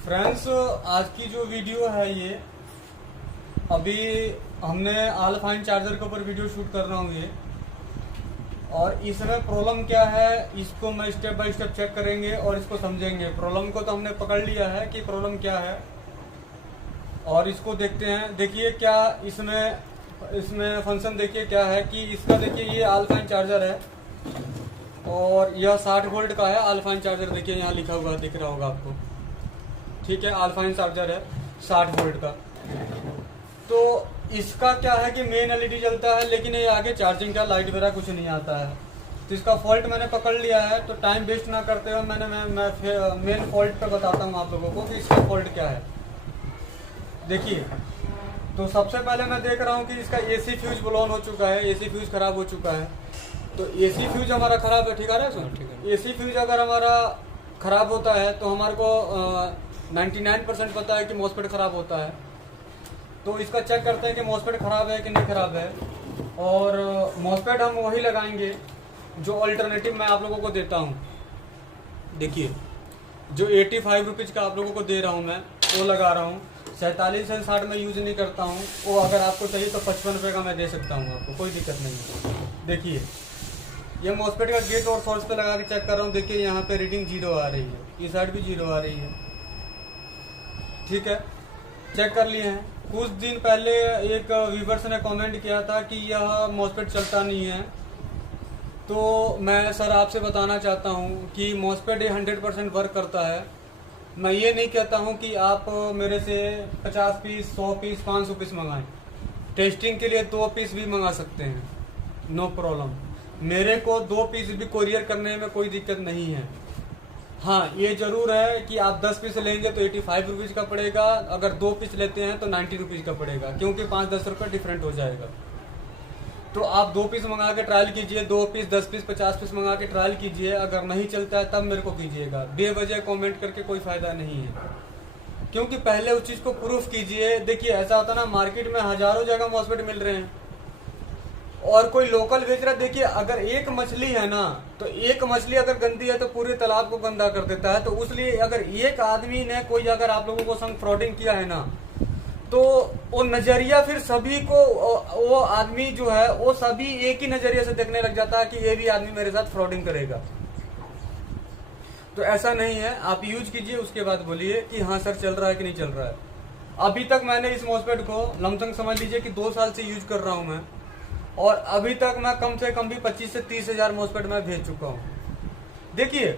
Friends, आज की जो वीडियो है ये अभी हमने अल्फाइन चार्जर के ऊपर वीडियो शूट कर रहा हूँ ये। और इसमें प्रॉब्लम क्या है इसको मैं स्टेप बाय स्टेप चेक करेंगे और इसको समझेंगे। प्रॉब्लम को तो हमने पकड़ लिया है कि प्रॉब्लम क्या है और इसको देखते हैं। देखिए क्या इसमें फंक्शन देखिए क्या है कि इसका देखिए ये अल्फाइन चार्जर है और यह 60 वोल्ट का है। अल्फाइन चार्जर देखिए यहाँ लिखा हुआ दिख रहा होगा आपको, ठीक है। अल्फाइन चार्जर है 60 वोल्ट का। तो इसका क्या है कि मेन एलईडी जलता है लेकिन ये आगे चार्जिंग का लाइट वगैरह कुछ नहीं आता है। तो इसका फॉल्ट मैंने पकड़ लिया है, तो टाइम वेस्ट ना करते हुए मैं मेन फॉल्ट पे बताता हूँ आप लोगों को कि इसका फॉल्ट क्या है। देखिए, तो सबसे पहले मैं देख रहा हूँ कि इसका एसी फ्यूज ब्लोन हो चुका है, एसी फ्यूज खराब हो चुका है। तो एसी फ्यूज हमारा खराब है, ठीक है सर, ठीक है। एसी फ्यूज अगर हमारा खराब होता है तो हमारे को 99% पता है कि मॉसफेट खराब होता है। तो इसका चेक करते हैं कि मॉसफेट खराब है कि नहीं खराब है। और मॉसफेट हम वही लगाएंगे जो अल्टरनेटिव मैं आप लोगों को देता हूँ। देखिए, जो 85 रुपीज़ का आप लोगों को दे रहा हूँ मैं वो लगा रहा हूँ। 47 से 60 में यूज नहीं करता हूँ, वो अगर आपको चाहिए तो 55 रुपये का मैं दे सकता हूँ आपको, कोई दिक्कत नहीं है। देखिए, ये मॉसफेट का गेट और सोर्स पे लगा के चेक कर रहा हूँ। देखिए यहाँ पे रीडिंग 0 आ रही है, इस साइड भी 0 आ रही है, ठीक है। चेक कर लिए हैं। कुछ दिन पहले एक व्यूवर्स ने कमेंट किया था कि यह मॉसफेट चलता नहीं है। तो मैं सर आपसे बताना चाहता हूँ कि मॉसफेट 100% वर्क करता है। मैं ये नहीं कहता हूँ कि आप मेरे से 50 पीस, 100 पीस, 500 पीस मंगाएं। टेस्टिंग के लिए 2 पीस भी मंगा सकते हैं, नो प्रॉब्लम। मेरे को 2 पीस भी कोरियर करने में कोई दिक्कत नहीं है। हाँ, ये जरूर है कि आप 10 पीस लेंगे तो 85 रुपीज़ का पड़ेगा, अगर 2 पीस लेते हैं तो 90 रुपीज़ का पड़ेगा, क्योंकि 5-10 रुपये डिफरेंट हो जाएगा। तो आप 2 पीस मंगा के ट्रायल कीजिए, 2 पीस, 10 पीस, 50 पीस मंगा के ट्रायल कीजिए। अगर नहीं चलता है तब मेरे को कीजिएगा, बेवजह कमेंट करके कोई फायदा नहीं है, क्योंकि पहले उस चीज़ को प्रूफ कीजिए। देखिए, ऐसा होता ना, मार्केट में हजारों जगह मॉसफेट मिल रहे हैं और कोई लोकल बेच रहा है। देखिए, अगर एक मछली है ना, तो एक मछली अगर गंदी है तो पूरे तालाब को गंदा कर देता है। तो उसलिए अगर एक आदमी ने कोई अगर आप लोगों को संग फ्रॉडिंग किया है ना, तो वो नजरिया फिर सभी को, वो आदमी जो है वो सभी एक ही नजरिए से देखने लग जाता है कि ये भी आदमी मेरे साथ फ्रॉडिंग करेगा। तो ऐसा नहीं है, आप यूज कीजिए, उसके बाद बोलिए कि हाँ सर चल रहा है कि नहीं चल रहा है। अभी तक मैंने इस मॉसफेट को लमसम समझ लीजिए कि 2 साल से यूज कर रहा हूं मैं, और अभी तक मैं कम से कम भी 25 से 30 हजार मॉसफेट मैं भेज चुका हूँ। देखिए,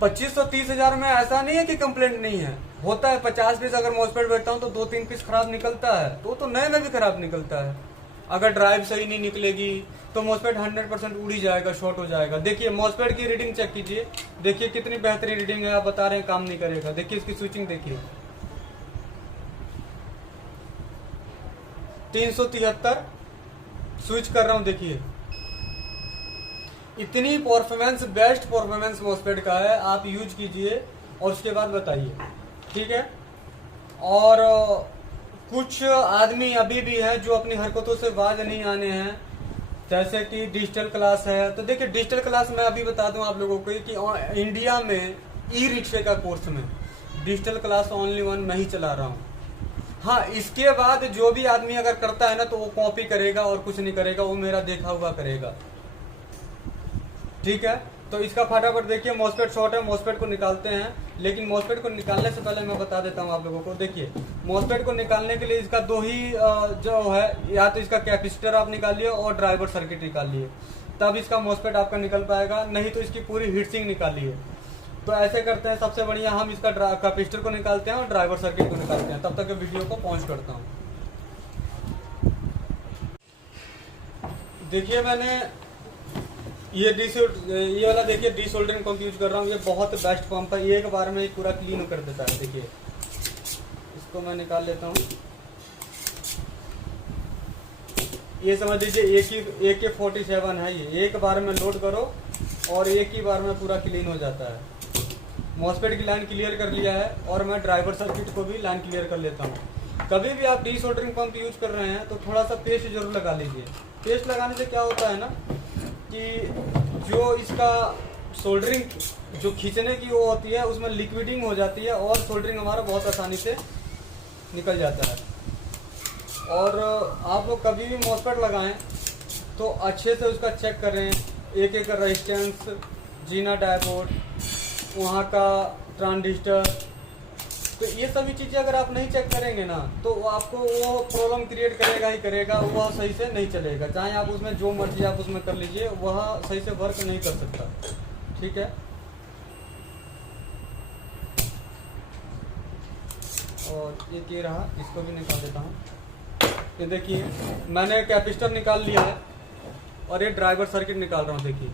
25 से 30 हजार में ऐसा नहीं है कि कंप्लेंट नहीं है, होता है। 50 पीस अगर मॉसफेट भेजता हूँ तो 2-3 पीस खराब निकलता है, तो नए में भी खराब निकलता है। अगर ड्राइव सही नहीं निकलेगी तो मॉसफेट 100% उड़ ही जाएगा, शॉर्ट हो जाएगा। देखिए, मॉसफेट की रीडिंग चेक कीजिए, देखिए कितनी बेहतरीन रीडिंग है। आप बता रहे हैं काम नहीं करेगा, देखिए इसकी स्विचिंग देखिए 373 स्विच कर रहा हूं। देखिए, इतनी परफॉर्मेंस, बेस्ट परफॉर्मेंस मॉसफेट का है। आप यूज कीजिए और उसके बाद बताइए, ठीक है। और कुछ आदमी अभी भी हैं जो अपनी हरकतों से बाज नहीं आने हैं, जैसे कि डिजिटल क्लास है। तो देखिए, डिजिटल क्लास मैं अभी बता दूं आप लोगों को कि इंडिया में ई रिक्शे का कोर्स में डिजिटल क्लास ओनली 1 मैं ही चला रहा हूँ। हाँ, इसके बाद जो भी आदमी अगर करता है ना तो वो कॉपी करेगा और कुछ नहीं करेगा, वो मेरा देखा हुआ करेगा, ठीक है। तो इसका फटाफट देखिए, मॉसफेट शॉर्ट है, मॉसफेट को निकालते हैं। लेकिन मॉसफेट को निकालने से पहले मैं बता देता हूँ आप लोगों को। देखिए, मॉसफेट को निकालने के लिए इसका 2 ही जो है, या तो इसका कैपेसिटर आप निकालिए और ड्राइवर सर्किट निकालिए, तब इसका मॉसफेट आपका निकल पाएगा। नहीं तो इसकी पूरी हीटसिंक निकालिए। तो ऐसे करते हैं, सबसे बढ़िया हम इसका कैपेसिटर को निकालते हैं और ड्राइवर सर्किट को निकालते हैं। तब तक वीडियो को पॉज करता हूँ। देखिए, मैंने ये वाला देखिए डीसोल्डरिंग पंप यूज कर रहा हूँ। ये बहुत बेस्ट पंप है, एक बार में ही पूरा क्लीन कर देता है। देखिए, इसको मैं निकाल लेता हूँ। ये समझ लीजिए AK-47 है। ये एक बार में लोड करो और एक ही बार में पूरा क्लीन हो जाता है। मॉसफेट की लाइन क्लियर कर लिया है और मैं ड्राइवर सर्किट को भी लाइन क्लियर कर लेता हूँ। कभी भी आप डीसोल्डरिंग पंप यूज कर रहे हैं तो थोड़ा सा पेस्ट जरूर लगा लीजिए। पेस्ट लगाने से क्या होता है ना कि जो इसका सोल्डरिंग जो खींचने की वो होती है उसमें लिक्विडिंग हो जाती है और सोल्डरिंग हमारा बहुत आसानी से निकल जाता है। और आप लोग कभी भी मॉसफेट लगाएं तो अच्छे से उसका चेक करें, एक एक रेजिस्टेंस, जीना डायोड, वहाँ का ट्रांजिस्टर। तो ये सभी चीज़ें अगर आप नहीं चेक करेंगे ना तो आपको वो प्रॉब्लम क्रिएट करेगा ही करेगा, वह सही से नहीं चलेगा। चाहे आप उसमें जो मर्जी आप उसमें कर लीजिए, वह सही से वर्क नहीं कर सकता। ठीक है, और ये रहा, इसको भी निकाल देता हूँ। ये देखिए मैंने कैपेसिटर निकाल लिया है और ये ड्राइवर सर्किट निकाल रहा हूँ। देखिए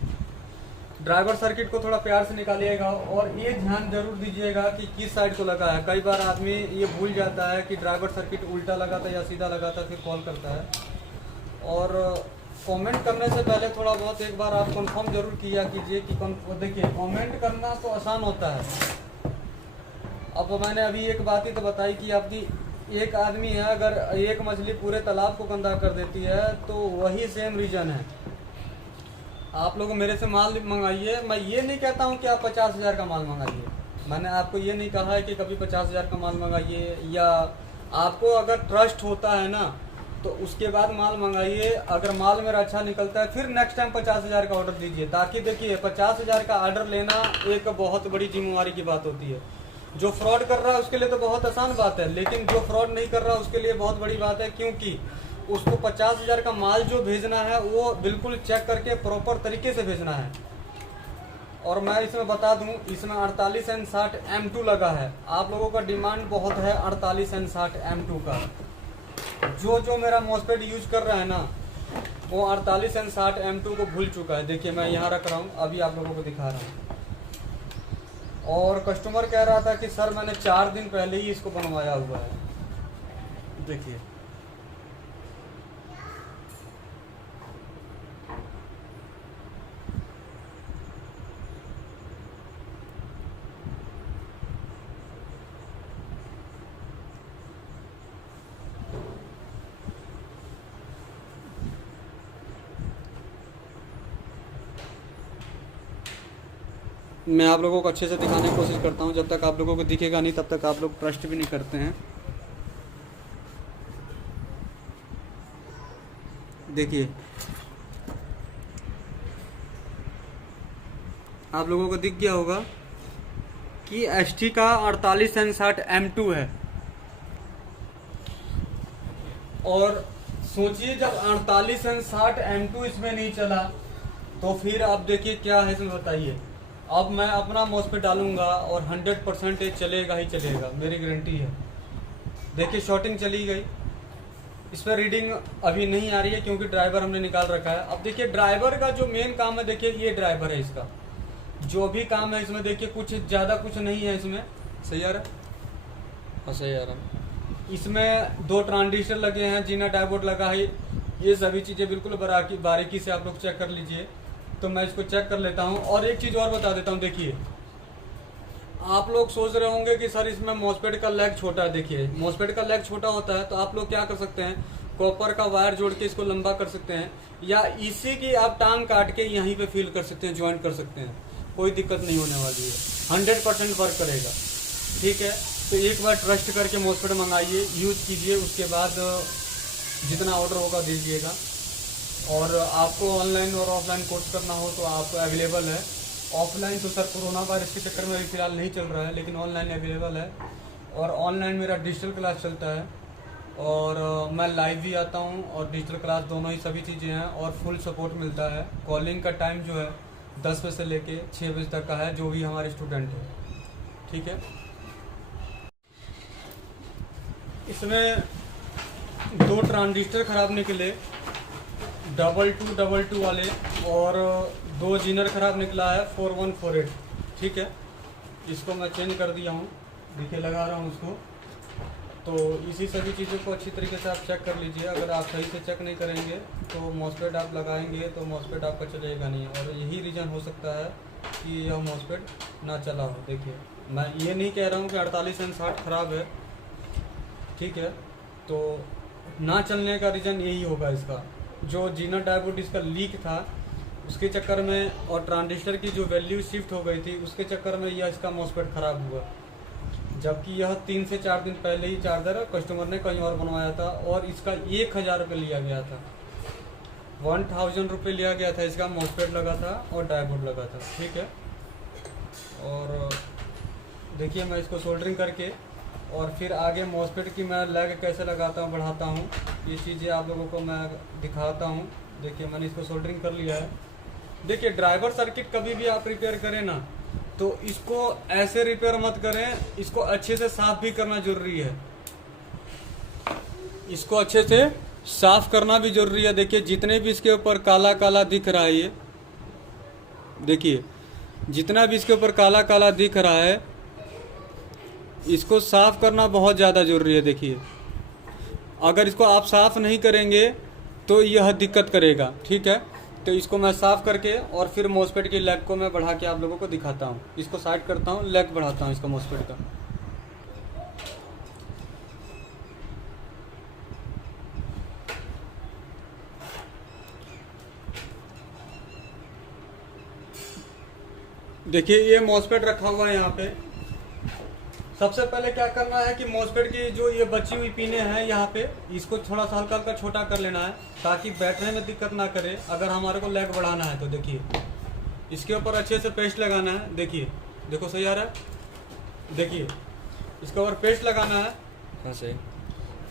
ड्राइवर सर्किट को थोड़ा प्यार से निकालिएगा और ये ध्यान जरूर दीजिएगा कि किस साइड को लगा है। कई बार आदमी ये भूल जाता है कि ड्राइवर सर्किट उल्टा लगा था या सीधा लगा था, फिर कॉल करता है। और कमेंट करने से पहले थोड़ा बहुत एक बार आप कंफर्म जरूर किया कीजिए कि देखिए कमेंट करना तो आसान होता है। अब मैंने अभी एक बात ही तो बताई कि आपकी एक आदमी है, अगर एक मछली पूरे तालाब को गंदा कर देती है तो वही सेम रीजन है। आप लोग मेरे से माल मंगाइए, मैं ये नहीं कहता हूँ कि आप 50,000 का माल मंगाइए। मैंने आपको ये नहीं कहा है कि कभी 50,000 का माल मंगाइए, या आपको अगर ट्रस्ट होता है ना तो उसके बाद माल मंगाइए। अगर माल मेरा अच्छा निकलता है फिर नेक्स्ट टाइम 50,000 का ऑर्डर दीजिए। ताकि देखिए 50,000 का ऑर्डर लेना एक बहुत बड़ी जिम्मेवारी की बात होती है। जो फ्रॉड कर रहा है उसके लिए तो बहुत आसान बात है, लेकिन जो फ्रॉड नहीं कर रहा उसके लिए बहुत बड़ी बात है, क्योंकि उसको 50,000 का माल जो भेजना है वो बिल्कुल चेक करके प्रॉपर तरीके से भेजना है। और मैं इसमें बता दूं, इसमें 48N60 M2 लगा है। आप लोगों का डिमांड बहुत है 48N60 M2 का। जो मेरा मॉसफेट यूज कर रहा है ना वो 48N60 M2 को भूल चुका है। देखिए मैं यहाँ रख रहा हूँ, अभी आप लोगों को दिखा रहा हूँ। और कस्टमर कह रहा था कि सर मैंने 4 दिन पहले ही इसको बनवाया हुआ है। देखिए मैं आप लोगों को अच्छे से दिखाने की कोशिश करता हूँ। जब तक आप लोगों को दिखेगा नहीं तब तक आप लोग ट्रस्ट भी नहीं करते हैं। देखिए आप लोगों को दिख गया होगा कि ST का 48N60 M2 है। और सोचिए जब 48N60 M2 इसमें नहीं चला तो फिर आप देखिए क्या है इसमें, बताइए। अब मैं अपना मॉसफेट डालूंगा और 100% चलेगा ही चलेगा, मेरी गारंटी है। देखिए शॉर्टिंग चली गई, इस पर रीडिंग अभी नहीं आ रही है क्योंकि ड्राइवर हमने निकाल रखा है। अब देखिए ड्राइवर का जो मेन काम है, देखिए ये ड्राइवर है, इसका जो भी काम है इसमें देखिए कुछ ज़्यादा कुछ नहीं है इसमें। सही आ रहा है? हाँ सही आ रहा है। इसमें 2 ट्रांजिस्टर लगे हैं, जीना डायोड लगा है। ये सभी चीज़ें बिल्कुल बारीकी से आप लोग चेक कर लीजिए। तो मैं इसको चेक कर लेता हूँ। और एक चीज़ और बता देता हूँ, देखिए आप लोग सोच रहे होंगे कि सर इसमें मॉसफेट का लेग छोटा है। देखिए मॉसफेट का लेग छोटा होता है तो आप लोग क्या कर सकते हैं, कॉपर का वायर जोड़ के इसको लंबा कर सकते हैं, या इसी की आप टांग काट के यहीं पे फिल कर सकते हैं, ज्वाइंट कर सकते हैं। कोई दिक्कत नहीं होने वाली है, 100% वर्क करेगा। ठीक है, तो एक बार ट्रस्ट करके मॉसफेट मंगाइए, यूज़ कीजिए, उसके बाद जितना ऑर्डर होगा दीजिएगा। और आपको ऑनलाइन और ऑफलाइन कोर्स करना हो तो आप अवेलेबल है। ऑफलाइन तो सर कोरोना वायरस के चक्कर में अभी फ़िलहाल नहीं चल रहा है, लेकिन ऑनलाइन अवेलेबल है। और ऑनलाइन मेरा डिजिटल क्लास चलता है और मैं लाइव भी आता हूँ और डिजिटल क्लास, दोनों ही सभी चीज़ें हैं। और फुल सपोर्ट मिलता है। कॉलिंग का टाइम जो है 10 बजे से लेके 6 बजे तक का है, जो भी हमारे स्टूडेंट है। ठीक है, इसमें 2 ट्रांजिस्टर खराब निकले, 2222 वाले, और 2 जीनर खराब निकला है 4148। ठीक है, इसको मैं चेंज कर दिया हूँ, देखिए लगा रहा हूँ उसको। तो इसी सभी चीज़ों को अच्छी तरीके से आप चेक कर लीजिए। अगर आप सही से चेक नहीं करेंगे तो मॉसफेट आप लगाएंगे तो मॉसफेट आपका चलेगा नहीं, और यही रीज़न हो सकता है कि यह मॉसफेट ना चला हो। देखिए मैं ये नहीं कह रहा हूँ कि 48N60 ख़राब है, ठीक है, तो ना चलने का रीज़न यही होगा। इसका जो जीना डायोड इसका लीक था उसके चक्कर में और ट्रांजिस्टर की जो वैल्यू शिफ्ट हो गई थी उसके चक्कर में यह इसका मॉसफेट ख़राब हुआ। जबकि यह 3 से 4 दिन पहले ही चार्जर कस्टमर ने कहीं और बनवाया था और इसका 1000 रुपये लिया गया था। 1000 रुपये लिया गया था, इसका मॉसफेट लगा था और डायोड लगा था। ठीक है, और देखिए मैं इसको सोल्डरिंग करके और फिर आगे मॉसफेट की मैं लैग कैसे लगाता हूँ, बढ़ाता हूँ, ये चीज़ें आप लोगों को मैं दिखाता हूँ। देखिए मैंने इसको सोल्डरिंग कर लिया है। देखिए ड्राइवर सर्किट कभी भी आप रिपेयर करें ना तो इसको ऐसे रिपेयर मत करें, इसको अच्छे से साफ भी करना जरूरी है। इसको अच्छे से साफ करना भी जरूरी है। देखिए जितने भी इसके ऊपर काला काला दिख रहा है, ये देखिए जितना भी इसके ऊपर काला काला दिख रहा है इसको साफ करना बहुत ज़्यादा जरूरी है। देखिए अगर इसको आप साफ नहीं करेंगे तो यह दिक्कत करेगा। ठीक है, तो इसको मैं साफ करके और फिर मॉसफेट की लेग को मैं बढ़ा के आप लोगों को दिखाता हूँ। इसको साइड करता हूँ, लेग बढ़ाता हूँ इसका मॉसफेट का। देखिए ये मॉसफेट रखा हुआ है यहाँ पे। सबसे पहले क्या करना है कि मॉसफेट की जो ये बची हुई पिने हैं यहाँ पे, इसको थोड़ा सा हल्का हल्का छोटा कर लेना है ताकि बैठने में दिक्कत ना करे अगर हमारे को लेग बढ़ाना है तो। देखिए इसके ऊपर अच्छे से पेस्ट लगाना है। देखिए देखो सही आ रहा है। देखिए इसके ऊपर पेस्ट लगाना है। हाँ सही।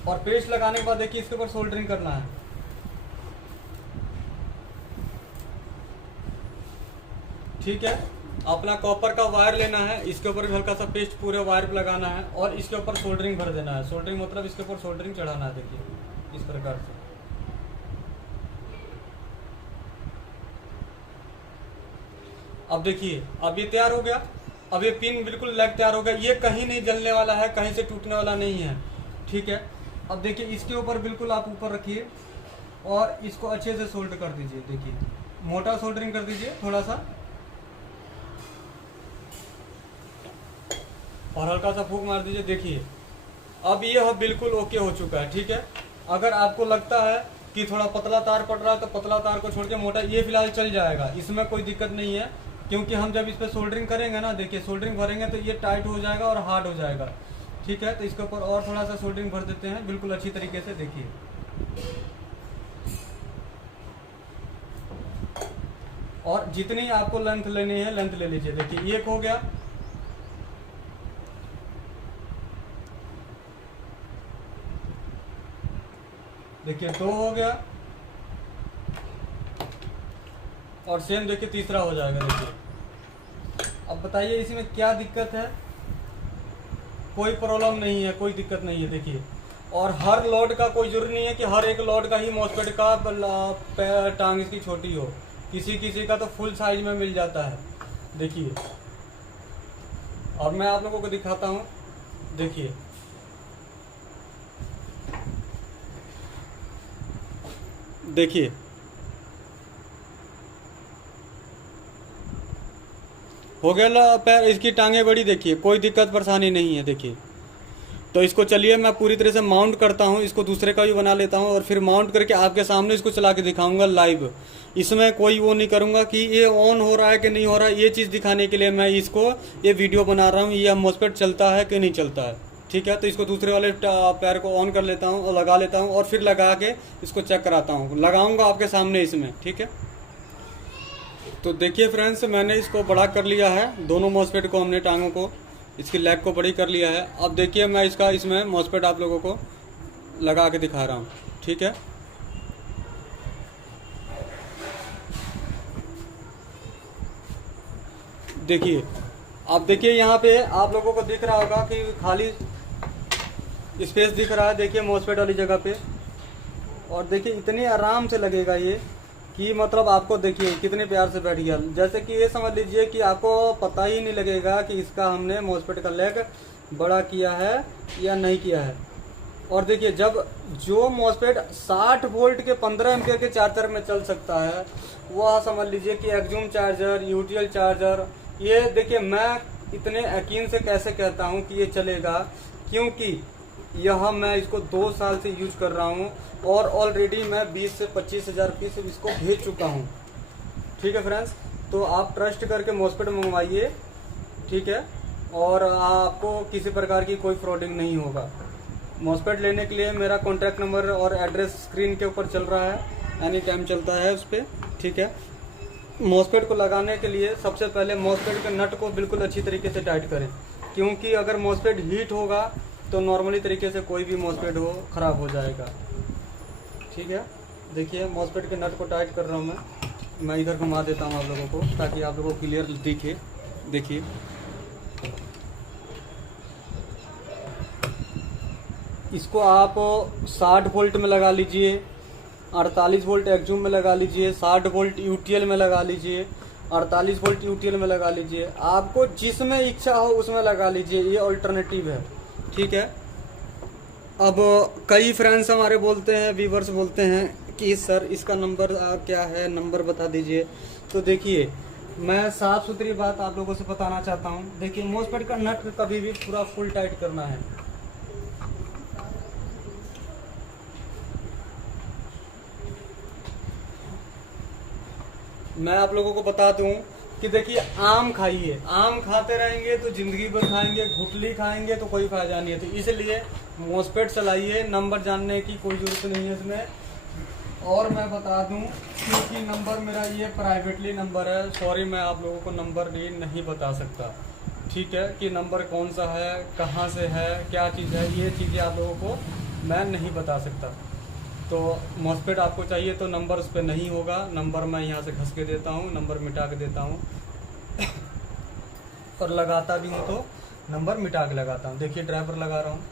और पेस्ट लगाने के बाद देखिए इसके ऊपर सोल्डरिंग करना है। ठीक है, अपना कॉपर का वायर लेना है, इसके ऊपर भी हल्का सा पेस्ट पूरे वायर पे लगाना है और इसके ऊपर सोल्डरिंग भर देना है। सोल्डरिंग मतलब इसके ऊपर सोल्डरिंग चढ़ाना है। देखिए इस प्रकार से। अब देखिए अब ये तैयार हो गया। अब ये पिन बिल्कुल लेग तैयार हो गया। ये कहीं नहीं जलने वाला है, कहीं से टूटने वाला नहीं है। ठीक है, अब देखिए इसके ऊपर बिल्कुल आप ऊपर रखिए और इसको अच्छे से सोल्डर कर दीजिए। देखिए मोटा सोल्डरिंग कर दीजिए थोड़ा सा और हल्का सा फूंक मार दीजिए। देखिए अब यह बिल्कुल ओके हो चुका है। ठीक है, अगर आपको लगता है कि थोड़ा पतला तार पड़ रहा है तो पतला तार को छोड़ के मोटा ये फिलहाल चल जाएगा, इसमें कोई दिक्कत नहीं है। क्योंकि हम जब इस पर सोल्डरिंग करेंगे ना, देखिए सोल्डरिंग भरेंगे तो ये टाइट हो जाएगा और हार्ड हो जाएगा। ठीक है, तो इसके ऊपर और थोड़ा सा सोल्डरिंग भर देते हैं बिल्कुल अच्छी तरीके से। देखिए और जितनी आपको लेंथ लेनी है लेंथ ले लीजिए। देखिए एक हो गया। देखिए 2 हो गया और सेम देखिए तीसरा हो जाएगा। देखिए अब बताइए इसमें क्या दिक्कत है? कोई प्रॉब्लम नहीं है, कोई दिक्कत नहीं है। देखिए और हर लोड का कोई जरूरी नहीं है कि हर एक लोड का ही मॉसफेट का टांग इसकी छोटी हो। किसी किसी का तो फुल साइज में मिल जाता है। देखिए अब मैं आप लोगों को दिखाता हूँ। देखिए देखिए हो गया पैर, इसकी टांगे बड़ी। देखिए कोई दिक्कत परेशानी नहीं है। देखिए तो इसको चलिए मैं पूरी तरह से माउंट करता हूँ। इसको दूसरे का भी बना लेता हूँ और फिर माउंट करके आपके सामने इसको चला के दिखाऊंगा लाइव। इसमें कोई वो नहीं करूँगा कि ये ऑन हो रहा है कि नहीं हो रहा है। ये चीज़ दिखाने के लिए मैं इसको ये वीडियो बना रहा हूँ, ये मॉसफेट चलता है कि नहीं चलता है। ठीक है, तो इसको दूसरे वाले पैर को ऑन कर लेता हूँ और लगा लेता हूँ और फिर लगा के इसको चेक कराता हूँ। लगाऊंगा आपके सामने इसमें। ठीक है, तो देखिए फ्रेंड्स मैंने इसको बड़ा कर लिया है। दोनों मॉसफेट को हमने टांगों को, इसकी लेग को बड़ी कर लिया है। अब देखिए मैं इसका इसमें मॉसफेट आप लोगों को लगा के दिखा रहा हूँ। ठीक है, देखिए अब देखिए यहाँ पे आप लोगों को दिख रहा होगा कि खाली स्पेस दिख रहा है। देखिए मॉसफेट वाली जगह पे, और देखिए इतनी आराम से लगेगा ये कि मतलब आपको देखिए कितने प्यार से बैठ गया। जैसे कि ये समझ लीजिए कि आपको पता ही नहीं लगेगा कि इसका हमने मॉसफेट का लेग बड़ा किया है या नहीं किया है। और देखिए जब जो मॉसफेट 60 वोल्ट के 15 एम्पियर के चार्जर में चल सकता है, वह समझ लीजिए कि एक्जूम चार्जर, यूटीएल चार्जर, ये देखिए मैं इतने यकीन से कैसे कहता हूँ कि ये चलेगा, क्योंकि यह मैं इसको 2 साल से यूज कर रहा हूँ और ऑलरेडी मैं 20 से 25 हज़ार पीस इसको भेज चुका हूँ। ठीक है फ्रेंड्स, तो आप ट्रस्ट करके मॉस्फेट मंगवाइए, ठीक है, और आपको किसी प्रकार की कोई फ्रॉडिंग नहीं होगा। मॉस्फेट लेने के लिए मेरा कॉन्टैक्ट नंबर और एड्रेस स्क्रीन के ऊपर चल रहा है, एनी टाइम चलता है उस पर, ठीक है। मॉस्फेट को लगाने के लिए सबसे पहले मॉस्फेट के नट को बिल्कुल अच्छी तरीके से टाइट करें, क्योंकि अगर मॉस्फेट हीट होगा तो नॉर्मली तरीके से कोई भी मॉस्फेट हो ख़राब हो जाएगा, ठीक है। देखिए मॉस्फेट के नट को टाइट कर रहा हूँ मैं इधर घुमा देता हूँ आप लोगों को ताकि आप लोगों को क्लियर दिखे। देखिए इसको आप 60 वोल्ट में लगा लीजिए, 48 वोल्ट एक्जूम में लगा लीजिए, 60 वोल्ट यूटीएल में लगा लीजिए, 48 वोल्ट यूटीएल में लगा लीजिए, आपको जिसमें इच्छा हो उसमें लगा लीजिए, ये अल्टरनेटिव है, ठीक है। अब कई फ्रेंड्स हमारे बोलते हैं, व्यूवर्स बोलते हैं कि सर इसका नंबर क्या है, नंबर बता दीजिए। तो देखिए मैं साफ सुथरी बात आप लोगों से बताना चाहता हूँ। देखिए मॉस्फेट का नट कभी भी पूरा फुल टाइट करना है। मैं आप लोगों को बता दूं कि देखिए आम खाइए, आम खाते रहेंगे तो जिंदगी भर खाएंगे, गुठली खाएंगे तो कोई फायदा नहीं है। तो इसलिए मॉस्फेट चलाइए, नंबर जानने की कोई ज़रूरत नहीं है इसमें। और मैं बता दूं क्योंकि नंबर मेरा ये प्राइवेटली नंबर है, सॉरी मैं आप लोगों को नंबर नहीं बता सकता, ठीक है, कि नंबर कौन सा है, कहाँ से है, क्या चीज़ है, ये चीज़ें आप लोगों को मैं नहीं बता सकता। तो मॉस्फेट आपको चाहिए तो नंबर उस पर नहीं होगा, नंबर मैं यहाँ से घस के देता हूँ, नंबर मिटा के देता हूँ और लगाता भी हूँ तो नंबर मिटा के लगाता हूँ। देखिए ड्राइवर लगा रहा हूँ,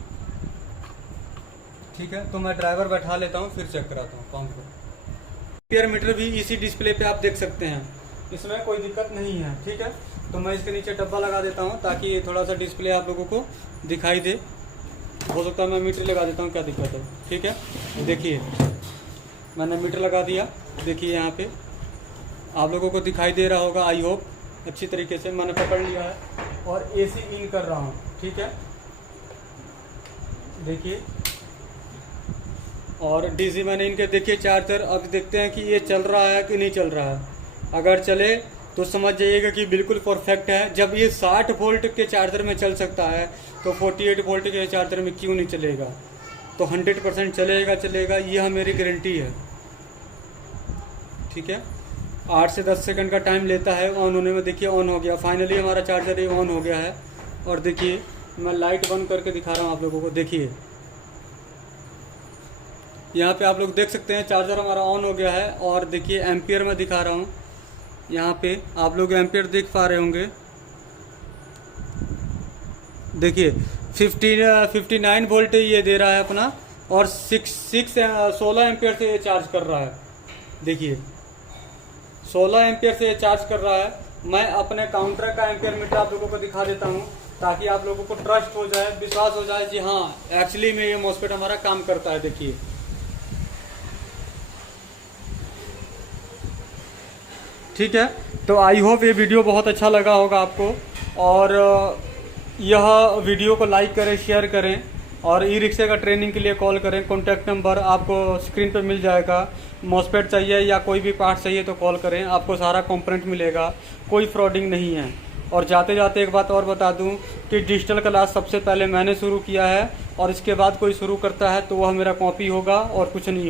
ठीक है, तो मैं ड्राइवर बैठा लेता हूँ फिर चेक कराता हूँ पंप को। एम्पियर मीटर भी इसी डिस्प्ले पे आप देख सकते हैं, इसमें कोई दिक्कत नहीं है, ठीक है। तो मैं इसके नीचे डब्बा लगा देता हूँ ताकि ये थोड़ा सा डिस्प्ले आप लोगों को दिखाई दे। हो सकता है मैं मीटर लगा देता हूँ, क्या दिक्कत है, ठीक है। देखिए मैंने मीटर लगा दिया, देखिए यहाँ पे आप लोगों को दिखाई दे रहा होगा, आई होप अच्छी तरीके से मैंने पकड़ लिया है और एसी इन कर रहा हूँ, ठीक है। देखिए और डीसी मैंने इनके देखिए चार्जर, अब देखते हैं कि ये चल रहा है कि नहीं चल रहा है। अगर चले तो समझ जाइएगा कि बिल्कुल परफेक्ट है। जब ये 60 वोल्ट के चार्जर में चल सकता है तो 48 वोल्ट के चार्जर में क्यों नहीं चलेगा। तो 100% चलेगा, यह मेरी गारंटी है, ठीक है। 8 से 10 सेकंड का टाइम लेता है ऑन होने में। देखिए ऑन हो गया, फाइनली हमारा चार्जर ये ऑन हो गया है। और देखिए मैं लाइट बंद करके दिखा रहा हूँ आप लोगों को। देखिए यहाँ पे आप लोग देख सकते हैं चार्जर हमारा ऑन हो गया है। और देखिए एम्पियर में दिखा रहा हूँ, यहाँ पे आप लोग एम्पियर देख पा रहे होंगे। देखिए 59 वोल्ट ये दे रहा है अपना और 16 एम्पियर से ये चार्ज कर रहा है। देखिए 16 एम्पियर से ये चार्ज कर रहा है। मैं अपने काउंटर का एम्पियर मीटर आप लोगों को दिखा देता हूँ ताकि आप लोगों को ट्रस्ट हो जाए, विश्वास हो जाए जी हाँ एक्चुअली में ये मॉस्फेट हमारा काम करता है। देखिए ठीक है, तो आई होप ये वीडियो बहुत अच्छा लगा होगा आपको। और यह वीडियो को लाइक करें, शेयर करें और ई रिक्शे का ट्रेनिंग के लिए कॉल करें। कॉन्टैक्ट नंबर आपको स्क्रीन पर मिल जाएगा। मॉस्फेट चाहिए या कोई भी पार्ट चाहिए तो कॉल करें, आपको सारा कंपोनेंट मिलेगा, कोई फ्रॉडिंग नहीं है। और जाते जाते एक बात और बता दूं कि डिजिटल क्लास सबसे पहले मैंने शुरू किया है और इसके बाद कोई शुरू करता है तो वह मेरा कॉपी होगा और कुछ नहीं।